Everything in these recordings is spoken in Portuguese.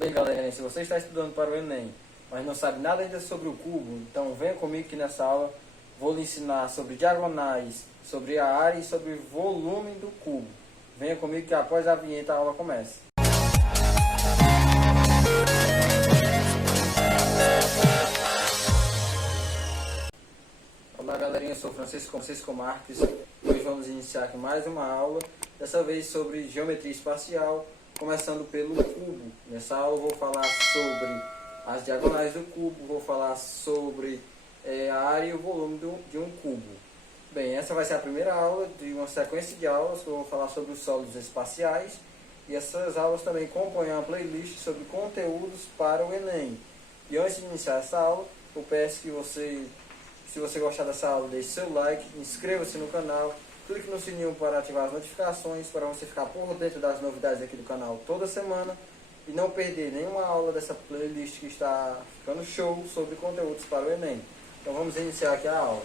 Bem, galera, se você está estudando para o Enem, mas não sabe nada ainda sobre o cubo, então venha comigo que nessa aula vou lhe ensinar sobre diagonais, sobre a área e sobre o volume do cubo. Venha comigo que após a vinheta a aula começa. Olá galerinha, eu sou Francisco Marques. Hoje vamos iniciar aqui mais uma aula, dessa vez sobre geometria espacial, começando pelo cubo. Nessa aula eu vou falar sobre as diagonais do cubo, vou falar sobre a área e o volume de um cubo. Bem, essa vai ser a primeira aula de uma sequência de aulas que eu vou falar sobre os sólidos espaciais, e essas aulas também compõem uma playlist sobre conteúdos para o Enem. E antes de iniciar essa aula, eu peço que você, se você gostar dessa aula, deixe seu like, inscreva-se no canal, clique no sininho para ativar as notificações, para você ficar por dentro das novidades aqui do canal toda semana e não perder nenhuma aula dessa playlist que está ficando show sobre conteúdos para o Enem. Então vamos iniciar aqui a aula.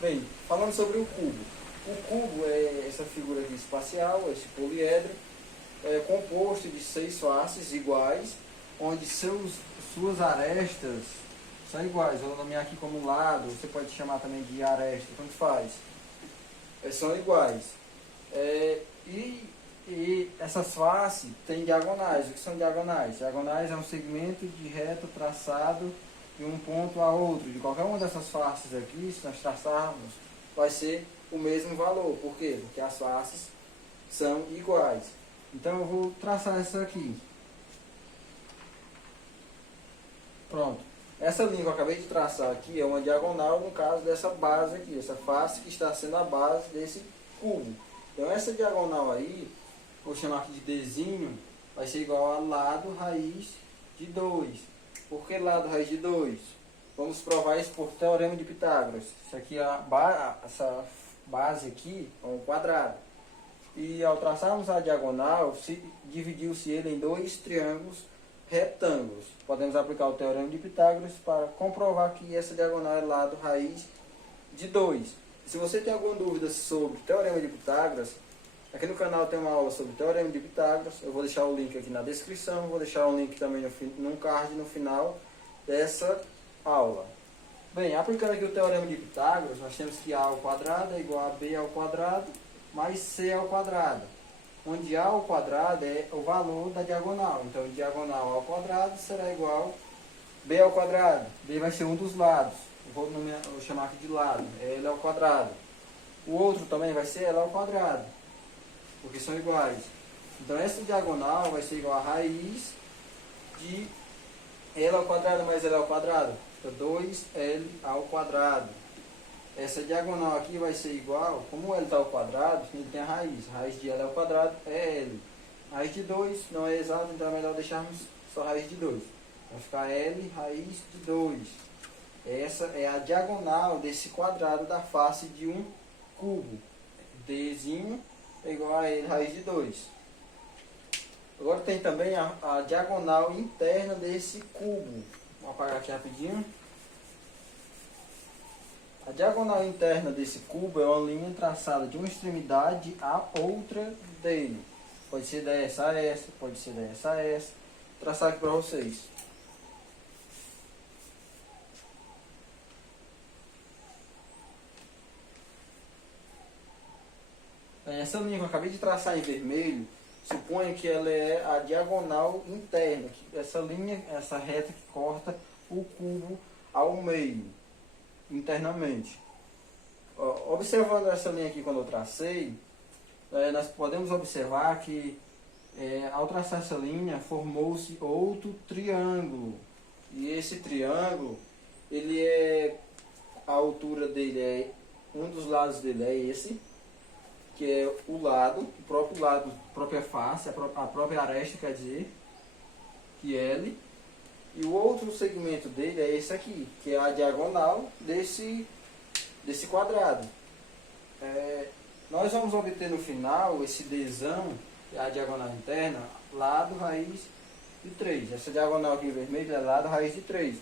Bem, falando sobre o cubo. O cubo é essa figura aqui espacial, esse poliedro, composto de 6 faces iguais, onde suas arestas são iguais. Eu vou nomear aqui como lado, você pode chamar também de aresta, tanto faz. São iguais. E essas faces têm diagonais. O que são diagonais? Diagonais é um segmento de reto traçado de um ponto a outro. De qualquer uma dessas faces aqui, se nós traçarmos, vai ser o mesmo valor. Por quê? Porque as faces são iguais. Então eu vou traçar essa aqui. Pronto. Essa linha que eu acabei de traçar aqui é uma diagonal, no caso dessa base aqui, essa face que está sendo a base desse cubo. Então essa diagonal aí, vou chamar aqui de Dzinho, vai ser igual a lado raiz de 2. Por que lado raiz de 2? Vamos provar isso por teorema de Pitágoras. Isso aqui essa base aqui é um quadrado. E ao traçarmos a diagonal, dividiu-se ele em 2 triângulos retângulos. Podemos aplicar o teorema de Pitágoras para comprovar que essa diagonal é lado raiz de 2. Se você tem alguma dúvida sobre o teorema de Pitágoras, aqui no canal tem uma aula sobre o teorema de Pitágoras. Eu vou deixar o link aqui na descrição, vou deixar um link também num card no final dessa aula. Bem, aplicando aqui o teorema de Pitágoras, nós temos que a ao quadrado é igual a b ao quadrado mais c ao quadrado, onde a ao quadrado é o valor da diagonal. Então, diagonal ao quadrado será igual a b ao quadrado. B vai ser um dos lados. Vou chamar aqui de lado. L ao quadrado. O outro também vai ser L ao quadrado, porque são iguais. Então, essa diagonal vai ser igual a raiz de L ao quadrado mais L ao quadrado. Fica 2L ao quadrado. Essa diagonal aqui vai ser igual, como L está ao quadrado, ele tem a raiz. A raiz de L ao quadrado é L. Raiz de 2 não é exato, então é melhor deixarmos só raiz de 2. Vai ficar L raiz de 2. Essa é a diagonal desse quadrado da face de um cubo. Dzinho é igual a L raiz de 2. Agora tem também a diagonal interna desse cubo. Vou apagar aqui rapidinho. A diagonal interna desse cubo é uma linha traçada de uma extremidade à outra dele. Pode ser dessa a essa, pode ser dessa a essa. Vou traçar aqui para vocês. Essa linha que eu acabei de traçar em vermelho, suponha que ela é a diagonal interna. Essa linha, essa reta que corta o cubo ao meio, internamente. Observando essa linha aqui quando eu tracei, nós podemos observar que ao traçar essa linha formou-se outro triângulo. E esse triângulo, a altura dele um dos lados dele é esse, que é o lado, a própria face, a própria aresta, quer dizer, que é L. E o outro segmento dele é esse aqui, que é a diagonal desse quadrado. Nós vamos obter no final esse Dzão, que é a diagonal interna, lado raiz de 3. Essa diagonal aqui em vermelho é lado raiz de 3.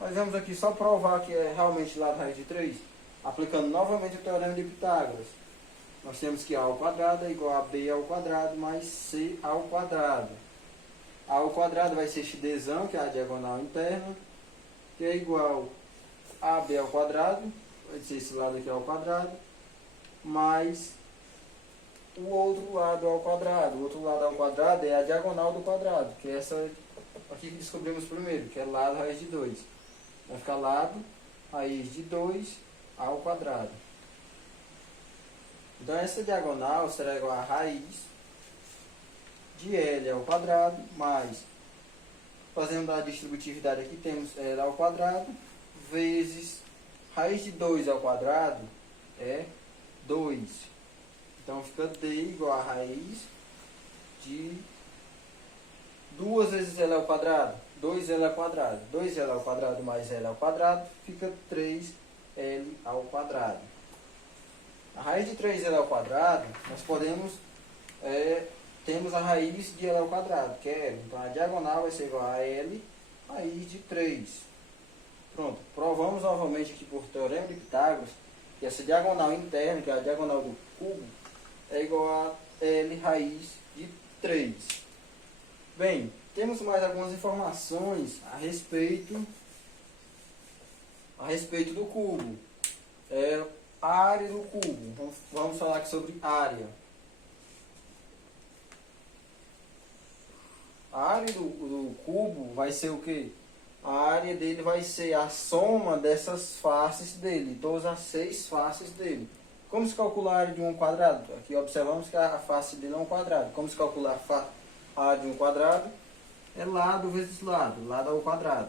Nós vamos aqui só provar que é realmente lado raiz de 3, aplicando novamente o teorema de Pitágoras. Nós temos que a ao quadrado é igual a b ao quadrado mais c ao quadrado. A ao quadrado vai ser xdzão, que é a diagonal interna, que é igual a AB ao quadrado, vai ser esse lado aqui ao quadrado, mais o outro lado ao quadrado. O outro lado ao quadrado é a diagonal do quadrado, que é essa aqui que descobrimos primeiro, que é lado raiz de 2. Vai ficar lado raiz de 2 ao quadrado. Então essa diagonal será igual a raiz de L ao quadrado, mais, fazendo a distributividade aqui, temos L ao quadrado, vezes raiz de 2 ao quadrado é 2. Então fica D igual a raiz de 2 vezes L ao quadrado, 2L ao quadrado. 2L ao quadrado mais L ao quadrado fica 3L ao quadrado. A raiz de 3L ao quadrado, nós podemos, temos a raiz de L ao quadrado, que é L. Então a diagonal vai ser igual a L raiz de 3. Pronto, provamos novamente aqui por teorema de Pitágoras que essa diagonal interna, que é a diagonal do cubo, é igual a L raiz de 3. Bem, temos mais algumas informações a respeito do cubo. A área do cubo. Vamos falar aqui sobre área. A área do cubo vai ser o quê? A área dele vai ser a soma dessas faces dele, todas as 6 faces dele. Como se calcula a área de um quadrado? Aqui observamos que a face dele é um quadrado. Como se calcula a área de um quadrado? É lado vezes lado, lado ao quadrado.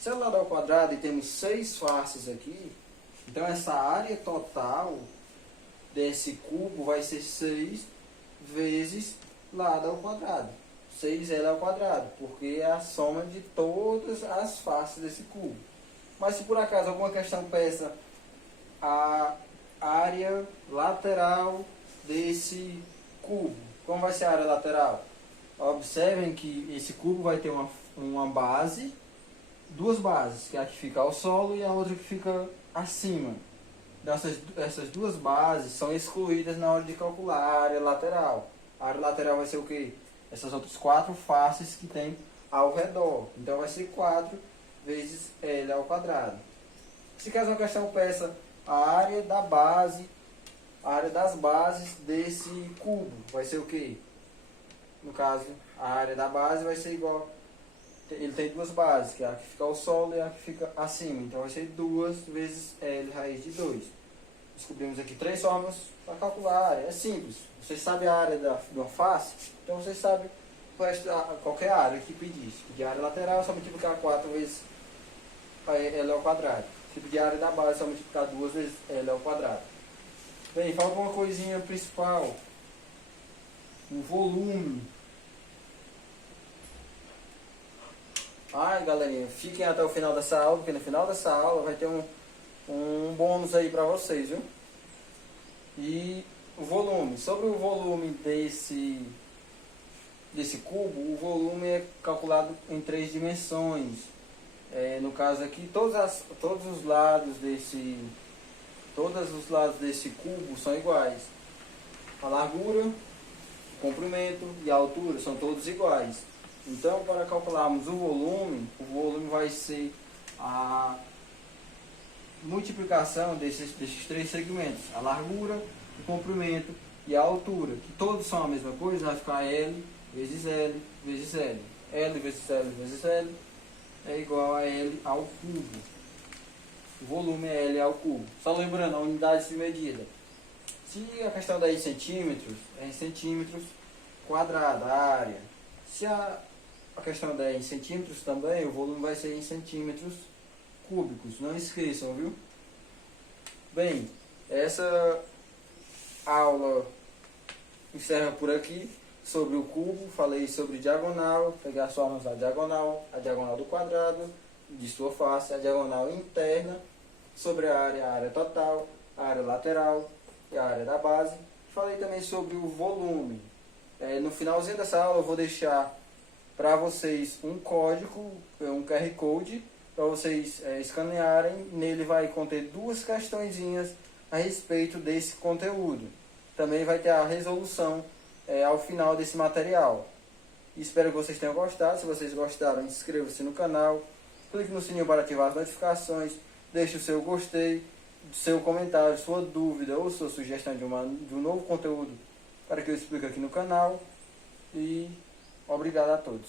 Se é lado ao quadrado e temos 6 faces aqui, então essa área total desse cubo vai ser 6 vezes lado ao quadrado. 6L ao quadrado, porque é a soma de todas as faces desse cubo. Mas se por acaso alguma questão peça a área lateral desse cubo, como vai ser a área lateral? Observem que esse cubo vai ter uma base, 2 bases, que é a que fica ao solo e a outra que fica acima. Então, essas 2 bases são excluídas na hora de calcular a área lateral. A área lateral vai ser o quê? Essas outras 4 faces que tem ao redor. Então vai ser 4 vezes L ao quadrado. Se caso uma questão peça a área da base, a área das bases desse cubo, vai ser o quê? No caso, a área da base vai ser igual, ele tem 2 bases, que é a que fica ao solo e a que fica acima. Então vai ser 2 vezes L raiz de 2. Descobrimos aqui 3 formas para calcular a área. É simples. Vocês sabem a área de uma face, então vocês sabem qualquer área que pedisse. Se pedir a área lateral, é só multiplicar 4 vezes L ao quadrado. Se pedir a área da base, é só multiplicar 2 vezes L ao quadrado. Bem, falta uma coisinha principal. O volume. Ai, galerinha, fiquem até o final dessa aula, porque no final dessa aula vai ter um bônus aí para vocês, viu? E o volume. Sobre o volume desse cubo, o volume é calculado em 3 dimensões. No caso aqui, todos os lados desse cubo são iguais. A largura, o comprimento e a altura são todos iguais. Então, para calcularmos o volume vai ser a multiplicação desses 3 segmentos. A largura, o comprimento e a altura, que todos são a mesma coisa, vai ficar L vezes L vezes L. L vezes L vezes L é igual a L ao cubo. O volume é L ao cubo. Só lembrando, a unidade de medida. Se a questão da em centímetros, é em centímetros quadrado, a área. Se a questão da em centímetros também, o volume vai ser em centímetros cúbicos. Não esqueçam, viu? Bem, essa aula encerra por aqui. Sobre o cubo, falei sobre diagonal, pegar as formas da diagonal, a diagonal do quadrado, de sua face, a diagonal interna, sobre a área total, a área lateral e a área da base. Falei também sobre o volume. No finalzinho dessa aula eu vou deixar para vocês um código, um QR Code, para vocês escanearem. Nele vai conter 2 questõezinhas a respeito desse conteúdo. Também vai ter a resolução ao final desse material. Espero que vocês tenham gostado. Se vocês gostaram, inscreva-se no canal, clique no sininho para ativar as notificações, deixe o seu gostei, seu comentário, sua dúvida ou sua sugestão de um novo conteúdo para que eu explique aqui no canal. E obrigado a todos.